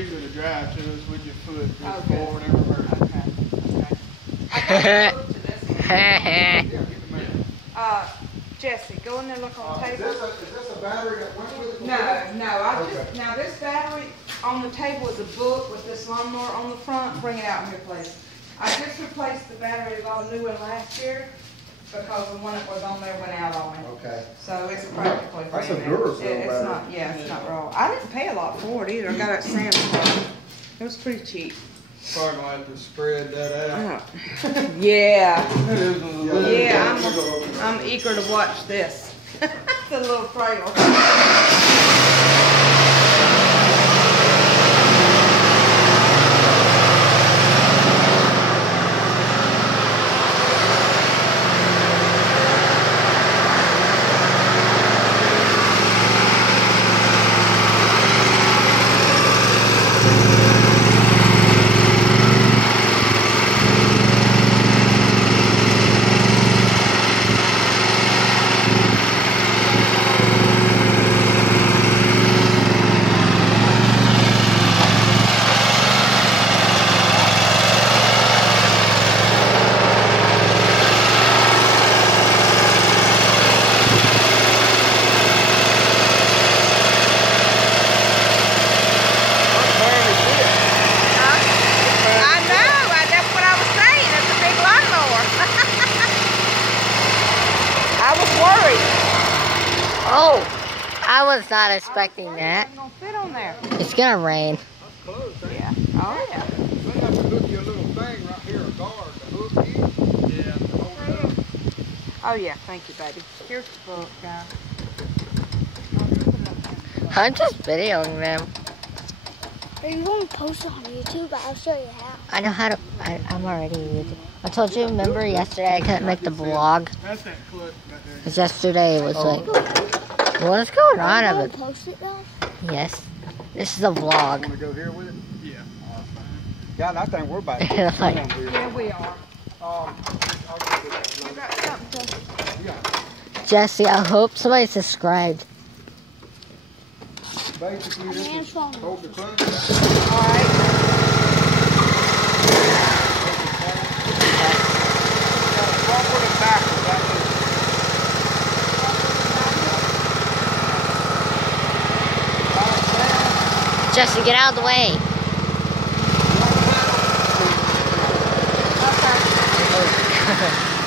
easier to drive to us with your foot. Just Okay. forward and reverse. Okay. I got to go to this one. Jesse, go in there and look on the table. Is this a battery that went with it? No. Now this battery on the table is a book with this lawnmower on the front. Bring it out here, please. I just replaced the battery. I got a new one last year because the one that was on there went out on me. Okay. So it's practically brand That's a new. Duracell It's battery. not. Yeah, it's not raw. I didn't pay a lot for it either. I got it at Sam's Club. It was pretty cheap. Probably gonna have to spread that out. Yeah. Yeah. Yeah, I'm eager to watch this. The little trailer. Oh, I was not expecting that. It's gonna fit on there. It's gonna rain. That's close, ain't it? Yeah. Oh yeah. They have to hook you a little thing right here, a guard to hook you. Yeah. Hold it up. Oh yeah. Thank you, baby. Here's the book, guys. I'm just videoing them. Are you going to post it on YouTube? I'll show you how. I know how to. I'm already using. I told you, remember yesterday I couldn't make the vlog? That's that clip right there. Because yesterday it was like, what is going on? Are you I've going been, to post it though? yes. This is a vlog. Want to go here with it? Yeah. Yeah, I think we're about to Like, Yeah, we are. I'll get it. You got something to... Jesse, I hope somebody subscribed. Basically, this Man's is phone. hold the clutch. All right. Forward and backward. That is. Jesse, get out of the way. Okay.